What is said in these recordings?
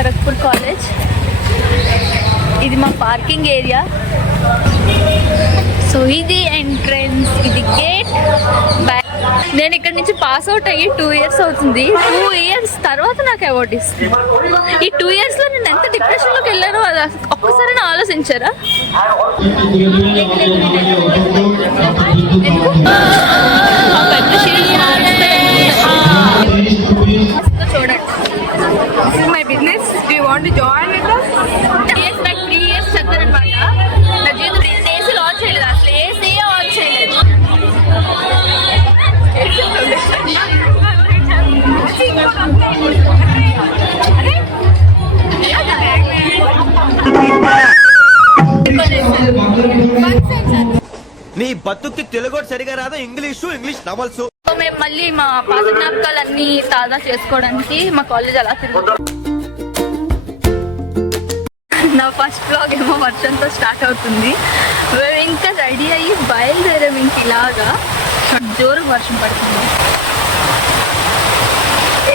Kharagpur college. ఇది మా parking area. So ఇది ఎంట్రన్స్, ఇది గేట్. నేను ఇక్కడ నుంచి పాస్ అవుట్ అయ్యి 2 years అవుతుంది. 2 years తర్వాత నాకు అవార్డు ఇస్తుంది. ఈ 2 years లో నేను ఎంత డిప్రెషన్ లోకి వెళ్ళానో అది ఒక్కసారి నా ఆలోచించారా? చూడండి, This is my business. Do you want to join with us? 3 years చదివానమాట. నా జీవితంలో ఏసీ లాంచ్ చేయలేదు, అసలు ఏసీ ఆన్ చేయలేదు. నీ బతుక్కి తెలుగు సరిగా రాదా, ఇంగ్లీష్ నవల్స్. మేము మళ్ళీ మా పాత జ్ఞాపకాలన్నీ తాజా చేసుకోవడానికి మా కాలేజ్ అలా తిరుగుతాం. నా ఫస్ట్ బ్లాగ్ ఏమో వర్షంతో స్టార్ట్ అవుతుంది. మేము ఇంకా రెడీ అయ్యి బయలుదేరాం. ఇంక ఇలాగా జోరు వర్షం పడుతుంది.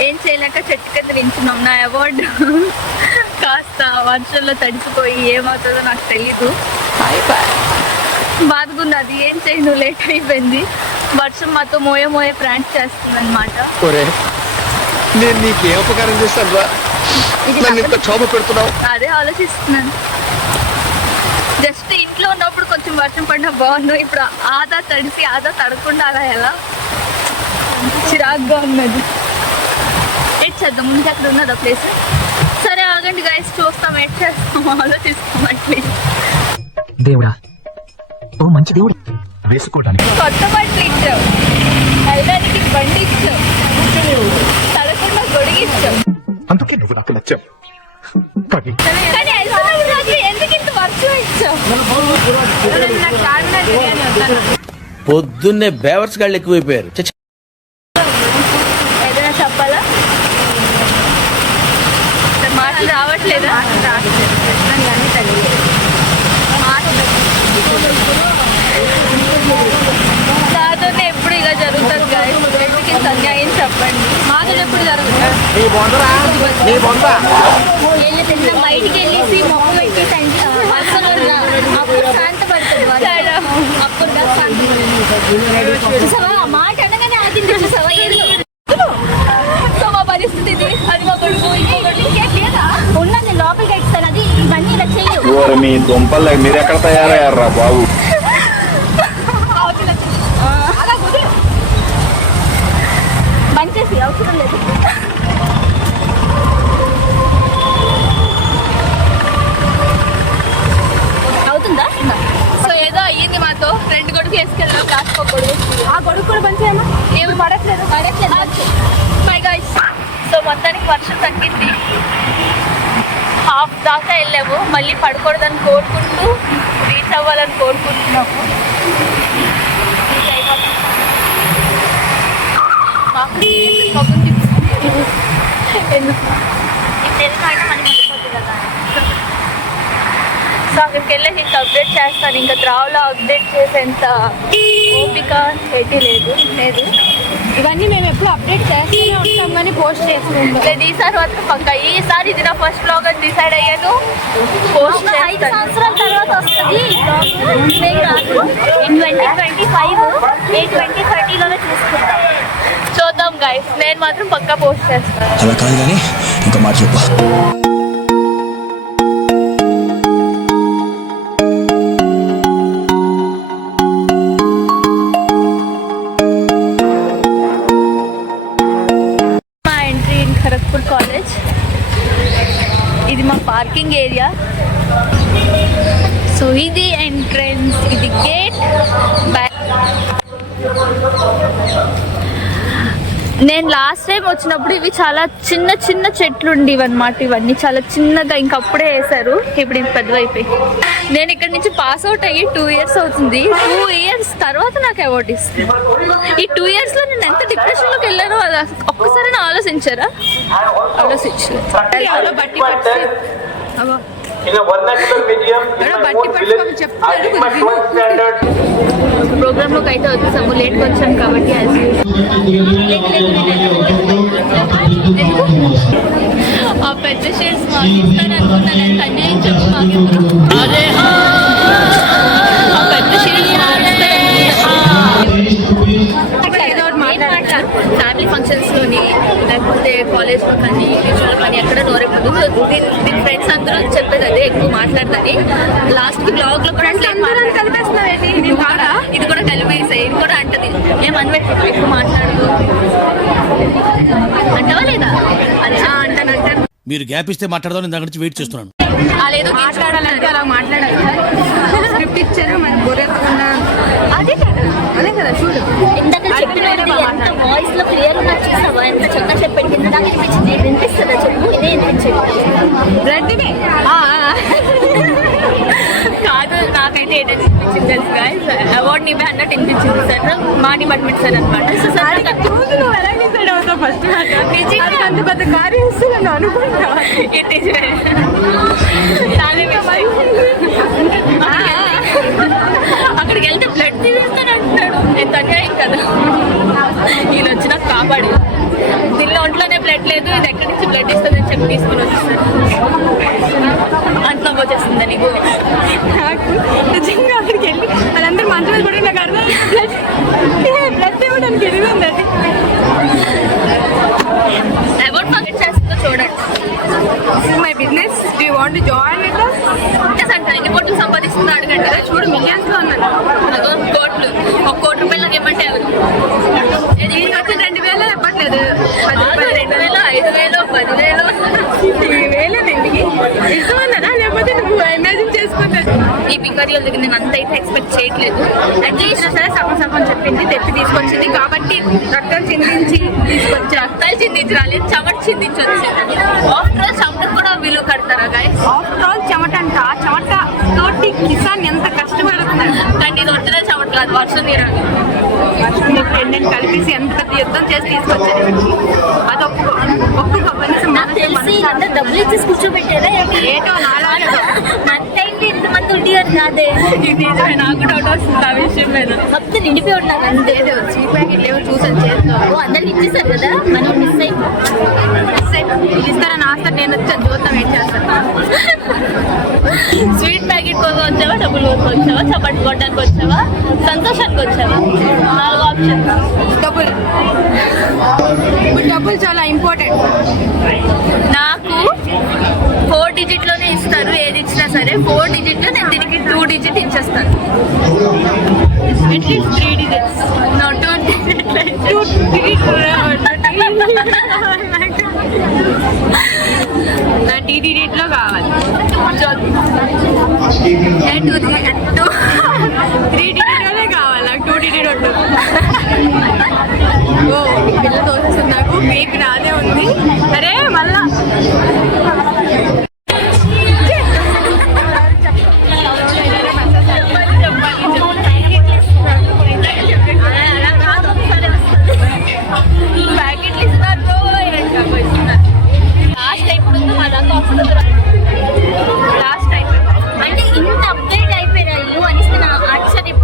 ఏం చేయలేక చెట్టు కింద నించున్నాం. నా అవార్డు కాస్త వర్షంలో తడిసిపోయి ఏమవుతుందో నాకు తెలీదు. బాధగుంది, అది ఏం చేయను, లేట్ అయిపోయింది. వర్షం మాతో మోయ ప్రాంక్ చేస్తుంది అనమాట. నేను నీకేం ఉపకారం చేస్తాను, క్షోభ పెడుతున్నావు. అదే ఆలోచిస్తున్నాను. జస్ట్ ఇంట్లో ఉన్నప్పుడు కొంచెం వర్షం పడినా బాగుండు. ఇప్పుడు ఆదా తడిసి ఆదా తడకుండా అలా ఎలా చిరాగ్గా ఉన్నది. ఎట్ చేద్దాం, ముందు అక్కడ ఉన్నదా ప్లేస్? సరే ఆగండి గైస్, చూస్తాం, ఎట్ చేస్తాం, ఆలోచిస్తాం. అట్లీస్ట్ దేవుడా, ఓ మంచి దేవుడు, వేసుకోవడానికి కొత్త బట్టలు ఇచ్చావు, వెళ్ళడానికి బండి ఇచ్చావు, తడకుండా గొడుగు ఇచ్చావు. అందుకే నువ్వు నాకు నచ్చావు. కానీ ఎందుకు ఇంత వర్షం ఇచ్చావు? పొద్దున్నే బేవర్స్ గాళ్ళు ఎక్కువైపోయారు. ఏదైనా చెప్పాలా? మాటలు రావట్లేదా? నాతోనే ఎప్పుడు ఇలా జరుగుతుంది గాయస్. ఎందుకు ఇంత అన్యాయం చెప్పండి. మాతో ఎప్పుడు జరుగుతుంది? బయటికి వెళ్ళేసి మొక్క పెట్టేసి అప్పుడు శాంత పడుతుంది. అప్పుడు చూసావా, ఆ మాట అనగానే ఆగింది. చూసావా, సో మా పరిస్థితి ఇది. అది మా కొడుకు ఉన్నా, నేను లోపలికి ఇస్తాను. అది ఇవన్నీ ఇలా చెయ్యు. మీ దుంపలు మీరు ఎక్కడ తయారయ్యారా బాబు? మంచేసి అవసరం లేదు. అవుతుందా? సో ఏదో అయ్యింది మాతో. ఫ్రెండ్ కొడుకు వేసుకెళ్ళాం, కాసుకో కొడుకు. ఆ కొడుకు కూడా మంచిగా ఏమి పడట్లేదు. Bye guys. సో మొత్తానికి వర్షం తగ్గింది. హాఫ్ దాకా వెళ్ళాము. మళ్ళీ పడకూడదని కోరుకుంటూ రీచ్ అవ్వాలని కోరుకుంటున్నాము. ఎందుకు సో అక్కడికి వెళ్ళేసి ఇంకా అప్డేట్ చేస్తాను. ఇంకా త్రావులో అప్డేట్ చేసేంత ఓపిక చేతి లేదు. ఇవన్నీ మేము ఎప్పుడు అప్డేట్ చేస్తూనే ఉంటాం కానీ పోస్ట్ చేస్తున్నాం. లేదు, ఈసారి మాత్రం పక్క. ఈసారి ఇది నా ఫస్ట్ బ్లాగ్ అని డిసైడ్ అయ్యాను. పోస్ట్ 5 సంవత్సరాల తర్వాత వస్తుంది ఈ బ్లాగ్. 2025 2030లోనే చూసుకుంటాం. చూద్దాం గైస్. నేను మాత్రం పక్కా పోస్ట్ చేస్తాను. అలా కాదు కానీ ఇంకా మాట చెప్పు. మా ఎంట్రీ ఇన్ ఖరగ్పూర్ కాలేజ్. ఇది మా పార్కింగ్ ఏరియా. సో ఇది ఎంట్రన్స్, ఇది గేట్. నేను లాస్ట్ టైం వచ్చినప్పుడు ఇవి చాలా చిన్న చెట్లు ఉండేవి అనమాట. ఇవన్నీ చాలా చిన్నగా ఇంకప్పుడే వేశారు. ఇప్పుడు ఇది పెద్దవైపోయి. నేను ఇక్కడ నుంచి పాస్ అవుట్ అయ్యి 2 years అవుతుంది. 2 years తర్వాత నాకు అవార్డు ఇస్తుంది. ఈ 2 years లో నేను ఎంత డిప్రెషన్ లోకి వెళ్ళానో అది ఒక్కసారి నా ఆలోచించారా? ఆలోచించలేదు. బట్టి ప్రోగ్రామ్ లోకి అయితే వచ్చేసాము. లేట్గా వచ్చాను కాబట్టి ఆ పెద్ద షేర్స్ మాకు ఇస్తారనుకున్నా కానీ అన్యాయం చెప్పు మాకెప్పుడు ఆ పెద్ద షేర్స్ ఫ్యామిలీ ఫంక్షన్స్ లోని లేకపోతే కాలేజ్ లో కానీ టీచర్లో కానీ ఎక్కడ నోరెప్పుడు దీని ఫ్రెండ్స్ అందరూ చెప్పేది అదే ఎక్కువ మాట్లాడతాని లాస్ట్ కి బ్లాగ్ లో కూడా ఇది కూడా కలిపేసాయి ఇది కూడా అంటది ఏమనబెట్టు ఎక్కువ మాట్లాడదు అంటావా లేదా అదే అంటానంటాను. మీరు గ్యాప్ ఇస్తే మాట్లాడదాం నేను దగ్గర నుంచి వెయిట్ చేస్తున్నాను. అదేదో మాట్లాడాలంటే అలా మాట్లాడాలి. స్క్రిప్ట్ ఇచ్చారు మనకి బోరేకుండా అదే కదా చూడు ఇందాక చెప్పినది ఎంత వాయిస్ లో క్లియర్ గా చూసావా ఎంత చక్కగా చెప్పాడు కింద దాకా వినిపించింది వినిపిస్తుందా చెప్పు ఇదే వినిపించింది రెడ్డివే కాదు నాకైతే ఏంటనిపించింది తెలుసు గాయస్ అవార్డ్ నీవే అన్నట్టు వినిపించింది సార్ మా డిపార్ట్మెంట్ సార్ అనమాట సో సార్ నువ్వు ఎలా డిసైడ్ అవుతావు ఫస్ట్ అది అంత పెద్ద కార్యం ఇస్తే నన్ను అనుకుంటా అక్కడికి వెళ్తే బ్లడ్ తీస్తాను అంటున్నాడు ఎంత అన్యాయం కదా ఈయన వచ్చిన కాపాడు దీనిలో ఒంట్లోనే బ్లడ్ లేదు ఇది ఎక్కడి నుంచి బ్లడ్ ఇస్తుందని చెప్పి తీసుకుని వచ్చేస్తాను అంట్లో వచ్చేస్తుంది నీకు నాకు నిజంగా అక్కడికి వెళ్ళి వాళ్ళందరూ మంచిగా కూడా నాకు అర్థం బ్లడ్ ఇవ్వడానికి తెలియదు అది అవార్డ్ ఫంక్షన్ చేస్తుందో చూడండి my business do want to join with us అంటే ఎన్ని కోట్లు సంపాదిస్తుందో అడగండి చూడు మిలియన్స్ లో ఉన్నాను అదో కోట్లు ఒక కోటి రూపాయలకి ఏమంటే ఎవరు నేను వచ్చి 2,000 చెప్పట్లేదు 2,000 5,000 10,000 2,000 ఇష్టమన్నారా లేకపోతే నువ్వు ఇమాజిన్ చేసుకుంటాను ఈ పికర్లో దగ్గర నేను అంత అయితే ఎక్స్పెక్ట్ చేయట్లేదు అట్లీస్ట్ సరే సగం చెప్పింది తెప్పి తీసుకొచ్చింది కాబట్టి రక్తాలు చిందించి తీసుకొచ్చా రక్తాలు చిందించి రాలేదు చెమట చిందించి వచ్చింది ఆఫ్టర్ ఆల్ చెమటకు కూడా విలువ కడతారా గాయస్ ఆఫ్టర్ ఆల్ చెమట అంట చెమట తోటి కిసాన్ ఎంత కష్టపడుతున్నాడు కానీ ఇది ఒరిజినల్ చెమట కాదు వర్షం నీరాలి మీ ఫ్రెండ్ కలిపేసి ఎంత పెద్ద యుద్ధం చేసి తీసుకొచ్చాడు అది ఒక్కొక్క కనీసం నాకు తెలిసి అంతా డబ్బులు ఇచ్చేసి కూర్చోబెట్టారా ఏటో నాలుగు మంత్ అయింది ఇంతమంది ఉండేవారు కాదే ఇది నాకు డౌట్ వస్తుంది ఆ విషయం మీద మొత్తం నిండిపోయి ఉంటాను అంతే చీప్ ప్యాకెట్ లేవు చూసాను చేతిలో అందరికి ఇచ్చేసారు కదా మనం మిస్ ఇది ఇస్తారా నాస్తారు నేను వచ్చాను చూద్దాం ఏం చేస్తాను స్వీట్ ప్యాకెట్ కోసం వచ్చావా డబ్బులు కోసం వచ్చావా చపాటి కొట్టడానికి వచ్చావా సంతోషానికి వచ్చావా 4 ఆప్షన్ డబ్బులు ఇప్పుడు డబ్బులు చాలా ఇంపార్టెంట్ నాకు 4 డిజిట్ లోనే ఇస్తారు ఏది ఇచ్చినా సరే 4 డిజిట్ లో నేను దీనికి 2 డిజిట్ ఇచ్చేస్తాను అట్లీస్ట్ 3 డిజిట్స్ నో 2 డిజిట్ నా టీడీడీట్ లో కావాలి 3 డిజిట్ లోనే కావాలి నాకు 2 డిజిట్ వద్దు ఓ పిల్ల తోసేస్తుంది నాకు బీపీ నాదే ఉంది అరే మళ్ళా ప్యాకెట్లు ఇస్తారు లాస్ట్ ఇప్పుడు మా దాకా వస్తుంది లాస్ట్ టైం అంటే ఇంత అప్డేట్ అయిపోయారు ఇల్లు అనిస్తే నా ఆశ్చర్యం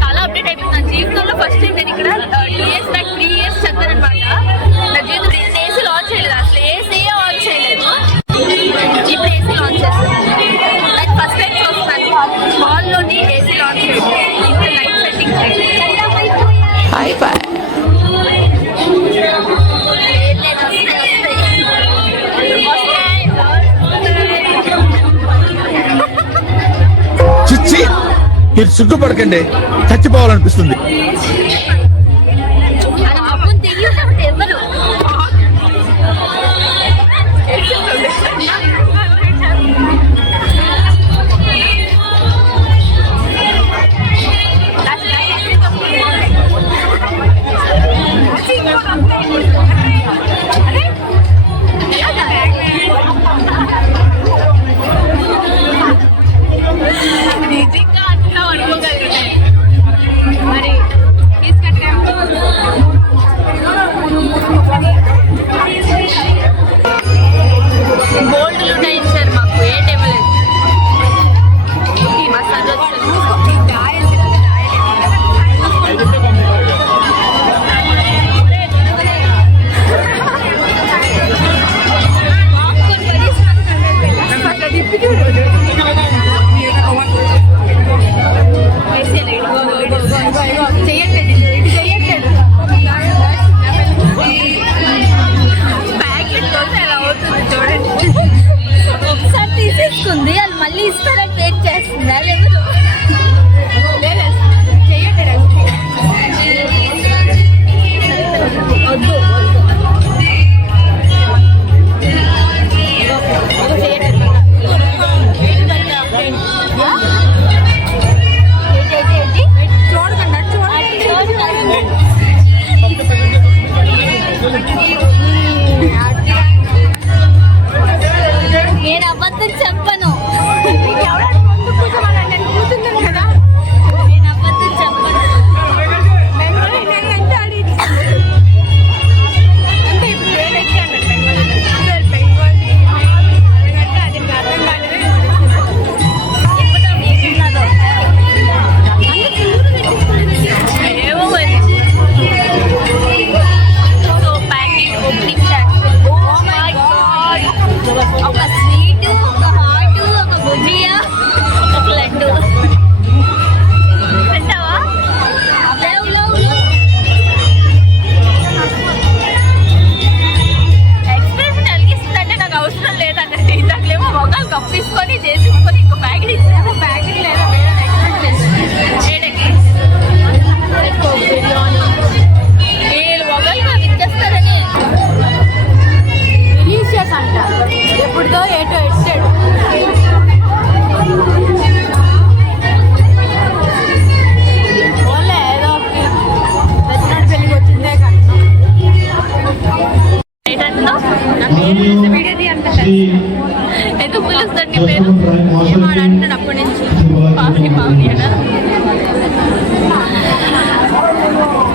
చాలా అప్డేట్ అయిపోయింది నా జీవితంలో ఫస్ట్ టైం నేను ఇక్కడ 2 years బ్యాక్ 3 years చదివాను అనమాట నా జీవితంలో ఏసీ లాంచ్ చేయలేదు అసలు ఏసీ ఆన్ చేయలేదు ఇప్పుడు ఏసీ లాంచ్ చేస్తాను అది ఫస్ట్ టైం చూస్తున్నాను హాల్లోని ఏసీ లాంచ్ చేయలేదు ఇంకా లైట్ సెట్టింగ్ చిచ్చి మీరు సిగ్గుపడకండి చచ్చిపోవాలనిపిస్తుంది. అది అప్పుని తెలియదు ఎవరు నిజంగా అట్లా అనుకోగలిగినాయి మరి చేసి ఇంకో ప్యాకెట్ ఇచ్చాము. ప్యాకెట్ లేదా మేడం ఎక్స్పెక్ట్ చేశాను. ఏడకి బిర్యానీ వీళ్ళు మొబైల్ ఇచ్చేస్తారని రిలీజ్ చేసంట ఎప్పుడుదో ఏటో ఎట్టాడు. ఓన్లే ఏదో ఒకటి దచ్చినాడు పెళ్ళికి వచ్చిందే కట్నం. ఏంటంటున్నావు? నా పేరు వీడియోది అంట ఎందుకు పిలుస్తాడు నీ పేరు? ఏమో అని అంటాడు అప్పటి నుంచి. పావని పావని అనా?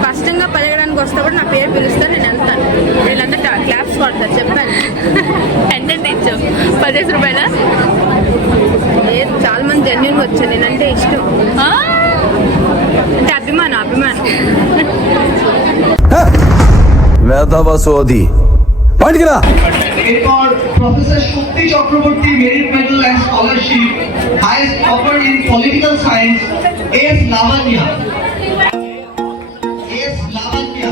కష్టంగా పలకడానికి వస్తే కూడా నా పేరు పిలుస్తారు, నేను వెళ్తాను. వీళ్ళంతా క్లాప్స్ కొడతారు. చెప్పాను ఎంత ఇచ్చావు? 10 రూపాయల? లేదు, చాలా మంది జెన్యున్గా వచ్చారు. నేనంటే ఇష్టం, అంటే అభిమానం. వేదవసోది పడికిరా. Record Professor Shukti Chakraborty Merit Medal and Scholarship, highest topper in Political Science, A.S. Lavanya. A.S. Lavanya.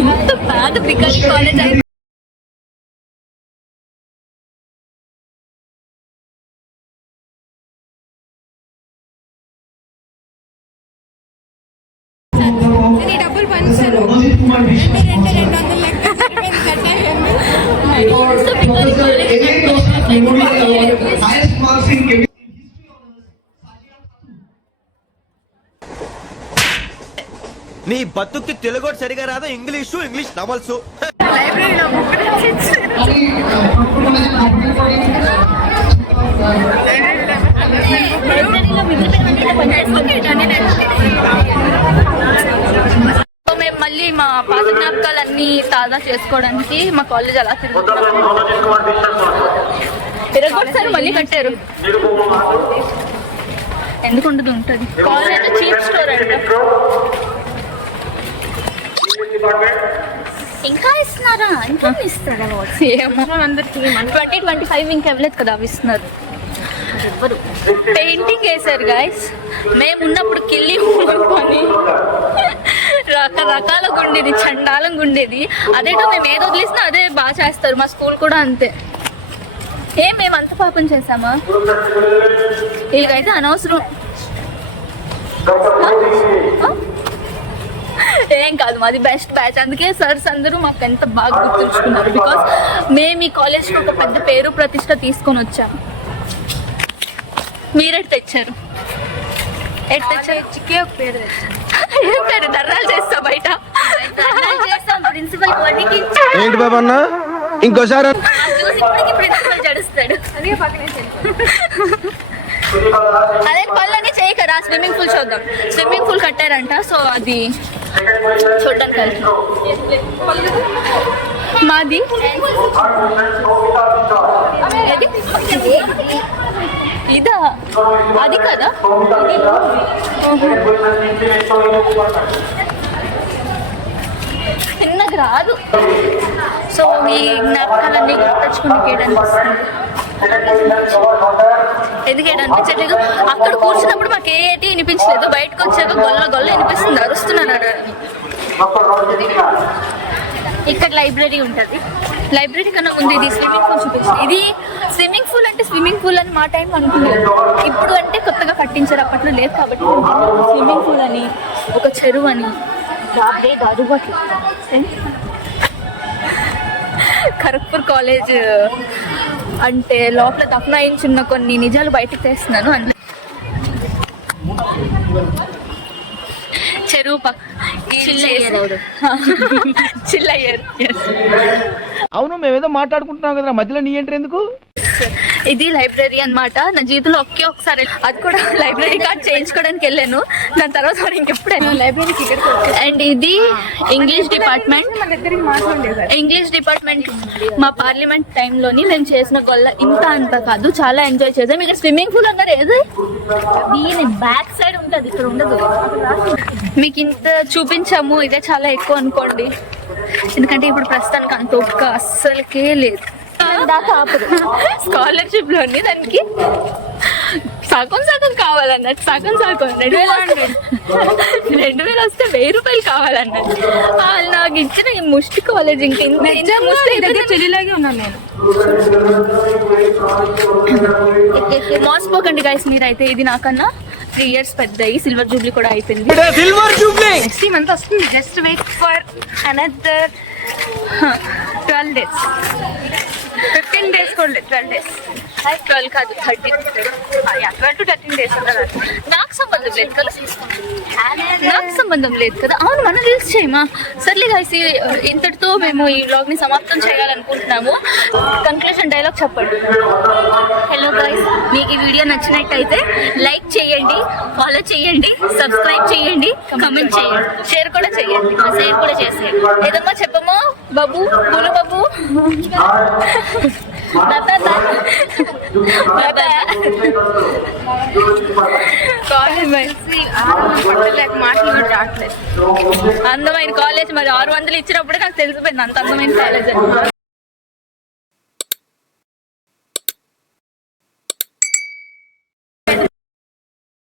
ఇంత బాధ బికాస్ కాలేజ్ అయితే నీ డబ్బులు పంచారు. Rajit Kumar Vishnu. 200 లెక్క కట్టాను. A.A. Joseph Memorial Award, highest marks in chemistry. నీ బతుక్కి తెలుగు సరిగా రాదు ఇంగ్లీషు నవల్సు. లైబ్రరీలో బుక్ మేము మళ్ళీ మా పాత జ్ఞాపకాలన్నీ తాజా చేసుకోవడానికి మా కాలేజ్ అలా తిరుగుతున్నాం. తిరగొట్టారు, మళ్ళీ కట్టారు. ఎందుకు ఉండదు, ఉంటుంది. కాలేజ్ చీప్ స్టోర్ అండి. ఇంకా ఇస్తున్నారా? ఇంకా ఇస్తారా? ఏమో 2025 ఇంకా ఇవ్వలేదు కదా, అవి ఇస్తున్నారు. ఎవ్వరు పెయింటింగ్ వేసారు గాయస్. మేము ఉన్నప్పుడు కిల్లి పని రకరకాలుగా ఉండేది, చండాలంగా ఉండేది. అదేటో మేము ఏదో వదిలేసినా అదే బాగా చేస్తారు. మా స్కూల్ కూడా అంతే. మేము అంత పాపం చేసామా? వీళ్ళకైతే అనవసరం. ఏం కాదు, మాది బెస్ట్ బ్యాచ్. అందుకే సర్స్ అందరూ మాకు ఎంత బాగా గుర్తుంచుకున్నారు. బికాస్ మేము ఈ కాలేజ్కి ఒక పెద్ద పేరు ప్రతిష్ట తీసుకొని వచ్చాము. మీరెట్ తెచ్చారు? ఎట్ తెచ్చారు? చిక్కే ఒక పేరు తెచ్చాను. ఏం పేరు? ధర్నాలు చేస్తా బయట. ప్రిన్సిపల్ ఏంటి బాబా అన్న ఇంకోసారి ప్రిన్సిపల్ జడుస్తాడు. అదే పక్కనే అదే పళ్ళని చేయకరా. స్విమ్మింగ్ పూల్ చూద్దాం. స్విమ్మింగ్ పూల్ కట్టారంట, సో అది చూడడానికి వెళ్తాం. మాది ఇదా? అది కదా. చిన్నది రాదు. సో ఈ జ్ఞాపకాలన్నీ గుర్తొచ్చుకుని ఎందుకు అనిపించట్లేదు? అక్కడ కూర్చున్నప్పుడు మాకు ఏటి వినిపించలేదు. బయటకు వచ్చాక గొల్ల గొల్ల వినిపిస్తుంది, అరుస్తున్నారు. ఇక్కడ లైబ్రరీ ఉంటుంది. లైబ్రరీ కన్నా ముందు ఇది స్విమ్మింగ్ పూల్ చూపించింది. ఇది స్విమ్మింగ్ పూల్ అంటే స్విమ్మింగ్ పూల్ అని మా టైం అనుకున్నారు. ఇప్పుడు అంటే కొత్తగా కట్టించారు, అప్పట్లో లేదు కాబట్టి స్విమ్మింగ్ పూల్ అని, ఒక చెరువు అని ఖరగ్పూర్ కాలేజ్ అంటే లోపల దఫనాయించున్న కొన్ని నిజాలు బయటకు తెస్తున్నాను అన్న. చెరువు చిల్లయ్యారు. అవును మేమేదో మాట్లాడుకుంటున్నాం కదా మధ్యలో నీ ఎంట్రీ ఎందుకు? ఇది లైబ్రరీ అన్నమాట. నా జీవితంలో ఒకసారి అది కూడా లైబ్రరీ కార్డ్ చేయించుకోవడానికి వెళ్ళాను. దాని తర్వాత మరి ఇంకెప్పుడైనా లైబ్రరీకి ఇక్కడ అండ్ ఇది ఇంగ్లీష్ డిపార్ట్మెంట్. మన దగ్గరికి మాట్లాడలేదు. ఇంగ్లీష్ డిపార్ట్మెంట్ మా పార్లమెంట్ టైంలోని మేము చేసిన గొల్ల ఇంత అంత కాదు, చాలా ఎంజాయ్ చేసాం. ఇక్కడ స్విమ్మింగ్ పూల్ అన్నారు ఏది, దీని బ్యాక్ సైడ్ ఉంటుంది, ఇక్కడ ఉండదు. మీకు ఇంత చూపించాము, ఇదే చాలా ఎక్కువ అనుకోండి, ఎందుకంటే ఇప్పుడు ప్రస్తుతానికి అంత ఒక్క అస్సలకే లేదు. స్కాలర్షిప్ లోని దానికి సగం కావాలన్నట్టు, సగం 2000 వస్తే 1000 రూపాయలు కావాలన్నట్టు. వాళ్ళు నాకు ఇచ్చిన ఈ ముష్టి కాలేజ్ ఇంకా ముష్టి చెల్లిలాగే ఉన్నాను నేను. మోసపోకండి గైస్ మీరైతే. ఇది నాకన్నా 3 years పెద్దయి. సిల్వర్ జూబ్లీ కూడా అయిపోయింది. సిల్వర్ జూబ్లీ నెక్స్ట్ మంత్ వస్తుంది. Just wait for another 12 days. 15 days కూడా 12 days. 12 కాదు 13. 12 to 13 days ఉంటుంది. నాకు సంబంధం లేదు కదా, నాకు సంబంధం లేదు కదా. అవును, మనం రీల్స్ చేయమా? సర్లే గైస్, ఇంతటితో మేము ఈ వ్లాగ్ ని సమాప్తం చేయాలనుకుంటున్నాము. కన్క్లూజన్ డైలాగ్ చెప్పండి. హలో గైస్, మీకు ఈ వీడియో నచ్చినట్టయితే లైక్ చేయండి, ఫాలో చేయండి, సబ్స్క్రైబ్ చేయండి, కమెంట్ చేయండి, షేర్ కూడా చేయండి. ఏదమ్మా చెప్పమో బాబు, బోలు బాబు. అందమైన కాలేజ్ మరి 600 ఇచ్చినప్పుడే నాకు తెలిసిపోయింది అంత అందమైన కాలేజ్ అని.